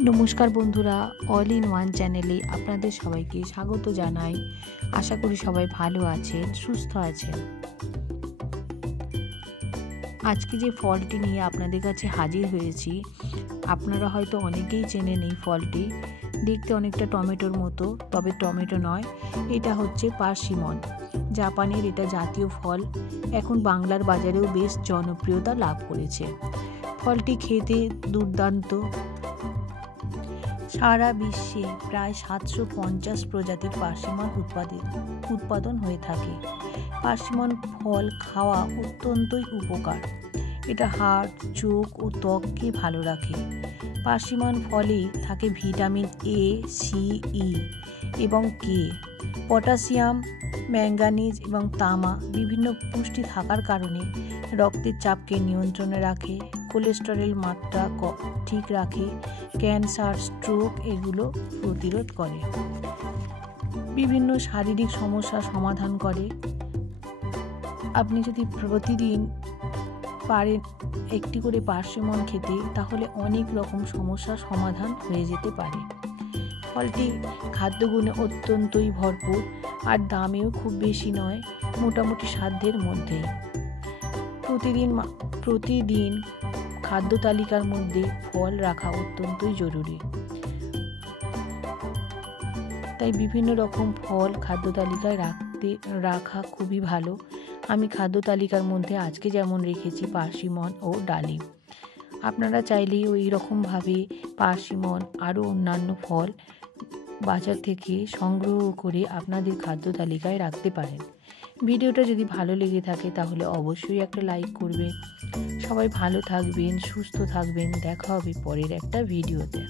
নমস্কার বন্ধুরা, all in one চ্যানেলে আপনাদের সবাইকে স্বাগত জানাই। আশা করি সবাই ভালো আছেন, সুস্থ আছেন। আজকে যে ফলটি নিয়ে আপনাদের কাছে হাজির হয়েছি, আপনারা হয়তো অনেকেই চেনেন এই ফলটি। দেখতে অনেকটা টমেটোর মতো, তবে টমেটো নয়, এটা হচ্ছে পার্সিমন। জাপানের এটা জাতীয় ফল। এখন বাংলার বাজারেও বেশ জনপ্রিয়তা লাভ করেছে। ফলটি খেতে দুর্দান্ত। সারা বিশ্বে প্রায় 750 প্রজাতির পার্সিমন উৎপাদন হয়ে থাকে। পার্সিমন ফল খাওয়া অত্যন্তই উপকার। এটা হাড়, চোখ ও ত্বককে ভালো রাখে। পার্সিমন ফলে থাকে ভিটামিন এ, সি, ই এবং কে, পটাশিয়াম, ম্যাঙ্গানিজ এবং তামা বিভিন্ন পুষ্টি থাকার কারণে রক্তের চাপকে নিয়ন্ত্রণে রাখে, কোলেস্টেরল মাত্রা ঠিক রাখে, ক্যান্সার, স্ট্রোক এগুলো প্রতিরোধ করে, বিভিন্ন শারীরিক সমস্যার সমাধান করে। আপনি যদি প্রতিদিন পারেন একটি করে পার্সিমন খেতে, তাহলে অনেক রকম সমস্যার সমাধান হয়ে যেতে পারে। ফলটি খাদ্যগুণে অত্যন্তই ভরপুর আর দামেও খুব বেশি নয়, মোটামুটি সাধ্যের মধ্যেই। প্রতিদিন খাদ্য তালিকার মধ্যে ফল রাখা অত্যন্তই জরুরি। তাই বিভিন্ন রকম ফল খাদ্য তালিকায় রাখা খুবই ভালো। আমি খাদ্য তালিকার মধ্যে আজকে যেমন রেখেছি পার্সিমন ও ডালিম। আপনারা চাইলেই ওই রকমভাবে পার্সিমন আরও অন্যান্য ফল বাজার থেকে সংগ্রহ করে আপনাদের খাদ্য তালিকায় রাখতে পারেন। ভিডিওটা যদি ভালো লেগে থাকে তাহলে অবশ্যই একটা লাইক করবেন। সবাই ভালো থাকবেন, সুস্থ থাকবেন। দেখা হবে পরের একটা ভিডিওতে।